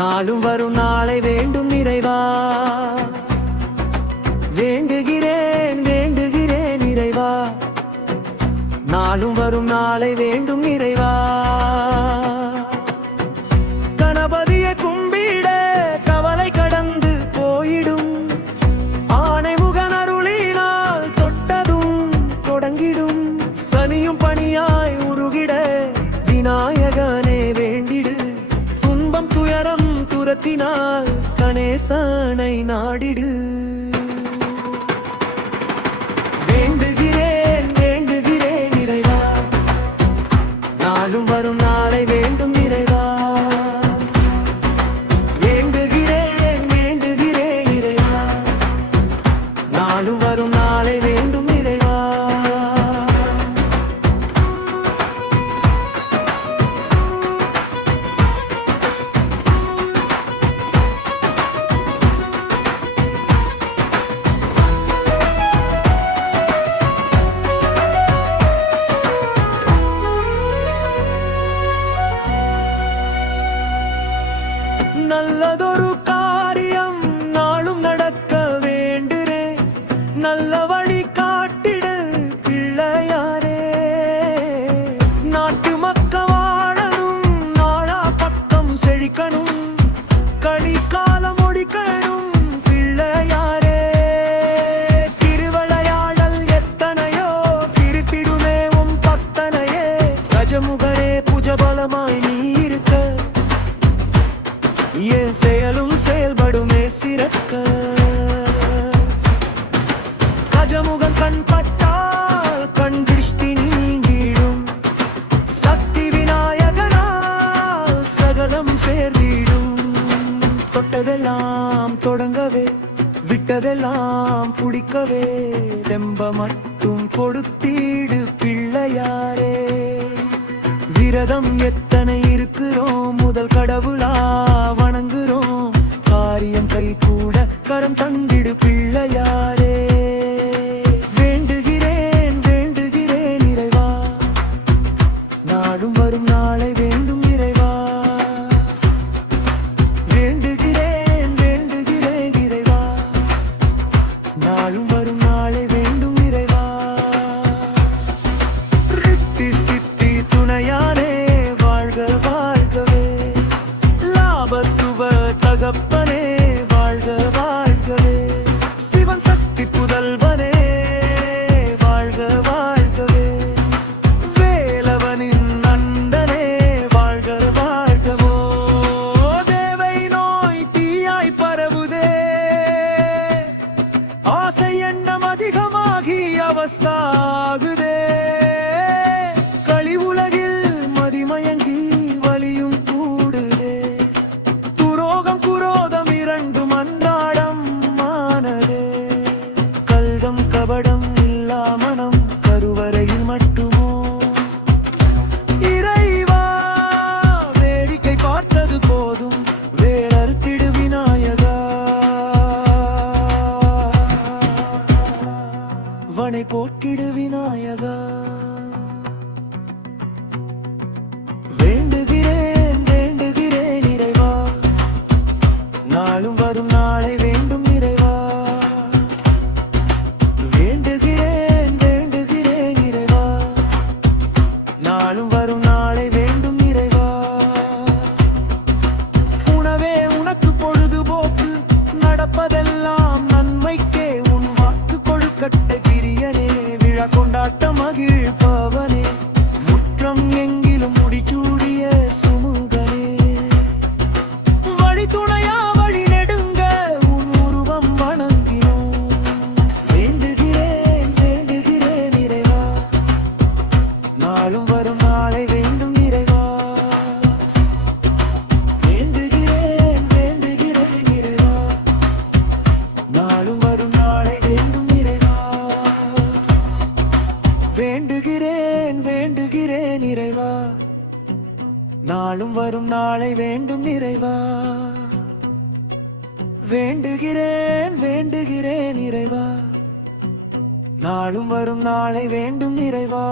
நாளும் வரும் நாளை வேண்டும் இறைவா. வேண்டுகிறேன் வேண்டுகிறேன் இறைவா, நாளும் வரும் நாளை வேண்டும் இறைவா. கணபதியை கும்பிட கவலை கடந்து போயிடும், ஆனை முகன் அருளினால் தொட்டதும் தொடங்கிடும். சனியும் பணியாய் உருகிட விநாயகனே வேண்டிடு, துன்பம் துயரம் துரத்தினால் கணேசனை நாடிடு. வேண்டுகிறேன் வேண்டுகிறேன் இறைவா, நாளும் வரும் நாளை வேண்டும் இறைவா. வேண்டுகிறேன் வேண்டுகிறேன் இறைவா, நாளும் வரும் நாளை வேண்டும் இறைவா. நல்லதொரு காரியம் நாளும் நடக்க வேண்டுரே, நல்ல வழி காட்டிடு பிள்ளையாரே. நாட்டு மக்க வாழணும், நாளா பக்கம் செழிக்கணும், கலிகாலம் ஒழிக்கணும் பிள்ளையாரே. திருவிளையாடல் எத்தனையோ திருத்திடுமே உம் பக்தனையே, கஜமுகரே புஜபலமாய் நீ இருக்க, என் செயலும் செயல்படுமே சிறக்க. கஜமுகன் கண் பட்டால் கண் திருஷ்டி நீங்கிடும், சக்தி விநாயகனால் சகலம் சேர்ந்திடும். தொட்டதெல்லாம் தொடங்கவே விட்டதெல்லாம் புடிக்கவே, தெம்ப மட்டும் கொடுத்தீடு பிள்ளையாரே. விரதம் எத்தனை இருக்கிறோம், முதல் கடவுளா வணங்குறோம், காரியம் கை கூட கரம் தந்திடு பிள்ளையாரே. வேண்டுகிறேன் வேண்டுகிறேன் இறைவா, நாளும் வரும் நாளை வேண்டும் இறைவா. வேண்டுகிறேன் வேண்டுகிறேன் இறைவா, நாளும் வரும் நாளை வேண்டும் இறைவா. ரித்தி சித்தி துணையானே வாழ்க வாழ்கவே, லாப சுப தகப்பனே வாழ்க வாழ்கவே, சிவன் சக்தி புதல்வனே வாழ்க வாழ்கவே, வேலவனின் நந்தனே வாழ்க வாழ்கவோ. தேவை நோய் தீயாய் பரவுதே, ஆசை எண்ணம் அதிகமாகி அவஸ்தாகுதே. களி உலகில் மதிமயங்கி வலியும் கூடுதே, துரோகம் குரோதம் இரண்டும் அன்றாடம் மானதே. கல்கம் கபடம் இல்லா மனம் கருவறையில் மட்டுமோ, இறைவா வேடிக்கை பார்த்தது போதும் வேறறுத்திடு விநாயகா. வனை போக்கிடு விநாயகா. வேண்டுகிறேன் வேண்டுகிறேன் இறைவா, நாளும் வரும் நாளை வேண்டும் இறைவா. வேண்டுகிறேன் வேண்டுகிறேன் இறைவா, நாளும் வரும் நாளை வேண்டும் இறைவா. உணவே உனக்கு பொழுதுபோக்கு, நடப்பதெல்லாம் நன்மைக்கே, உன் வாக்கு கொழுக்கட்டை பிரியனே, விழா கொண்டாட்ட மகிழ்பவனே, முற்றம் எங்கிலும் முடிச்சூடிய சுமுகனே. வழி துணையா வழி நெடுங்க உன் உருவம் வணங்கினோம். வேண்டுகிறேன் வேண்டுகிறேன் இறைவா, நாளும் வரும் நாளை வேண்டும் இறைவா. வேண்டுகிறேன் வேண்டுகிறேன் இறைவா, நாளும் வரும் நாளை வேண்டும் இறைவா. வேண்டுகிறேன் வேண்டுகிறேன் இறைவா, நாளும் வரும் நாளை வேண்டும் இறைவா. வேண்டுகிறேன் வேண்டுகிறேன் இறைவா, நாளும் வரும் நாளை வேண்டும் இறைவா.